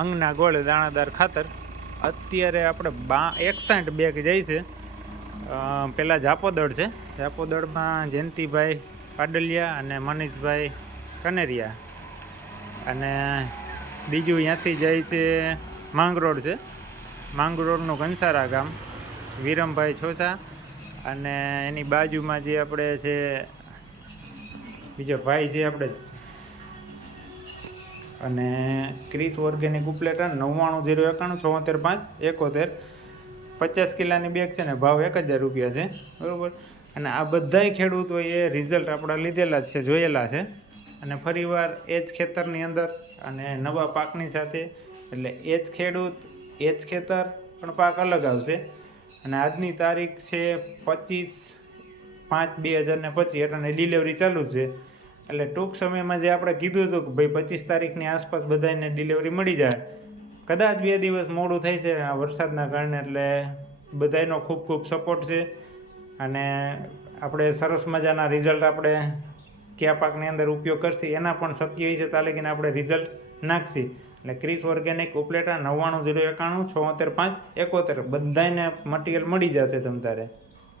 અંગના ગોળ દાણાદાર ખાતર. અત્યારે આપણે બા એકસાઠ બેગ જાય છે. પહેલાં જાપોદળ છે. જાપોદળમાં જયંતિભાઈ પાડલિયા અને મનીષભાઈ કનેરિયા. અને બીજું ત્યાંથી જાય છે માંગરોળ છે. માંગરોળનું કંસારા ગામ, વિરમભાઈ છોસા. અને એની બાજુમાં જે આપણે છે, બીજો ભાઈ છે આપણે અને ક્રિસ ઓર્ગેનિક ઉપલેટા નવ્વાણું જીરો એકાણું, છોતેર પાંચ, એકોતેર. પચાસ કિલ્લાની બેગ છે ને, ભાવ એક હજાર રૂપિયા છે. બરાબર? અને આ બધાય ખેડૂતોએ રિઝલ્ટ આપણા લીધેલા જ છે, જોયેલા છે. અને ફરીવાર એ જ ખેતરની અંદર અને નવા પાકની સાથે, એટલે એ જ ખેડૂત, એ જ ખેતર, પણ પાક અલગ આવશે. અને આજની તારીખ છે પચીસ પાંચ બે હજાર ને પચીસ, એટલે ડિલિવરી ચાલુ છે. એટલે ટૂંક સમયમાં જે આપણે કીધું હતું કે ભાઈ પચીસ તારીખની આસપાસ બધાને ડિલિવરી મળી જાય, કદાચ બે દિવસ મોડું થાય છે આ વરસાદના કારણે, એટલે બધાયનો ખૂબ ખૂબ સપોર્ટ છે. અને આપણે સરસ મજાના રિઝલ્ટ આપણે કયા પાકની અંદર ઉપયોગ કરશી, એના પણ શક્ય છે તાલીકીને આપણે રિઝલ્ટ નાખશી. એટલે ક્રિસ ઓર્ગેનિક ઉપલેટા નવ્વાણું, જીરો એકાણું, છોતેર, પાંચ, એકોતેર બધાને મટીરિયલ મળી જશે તમ તારે.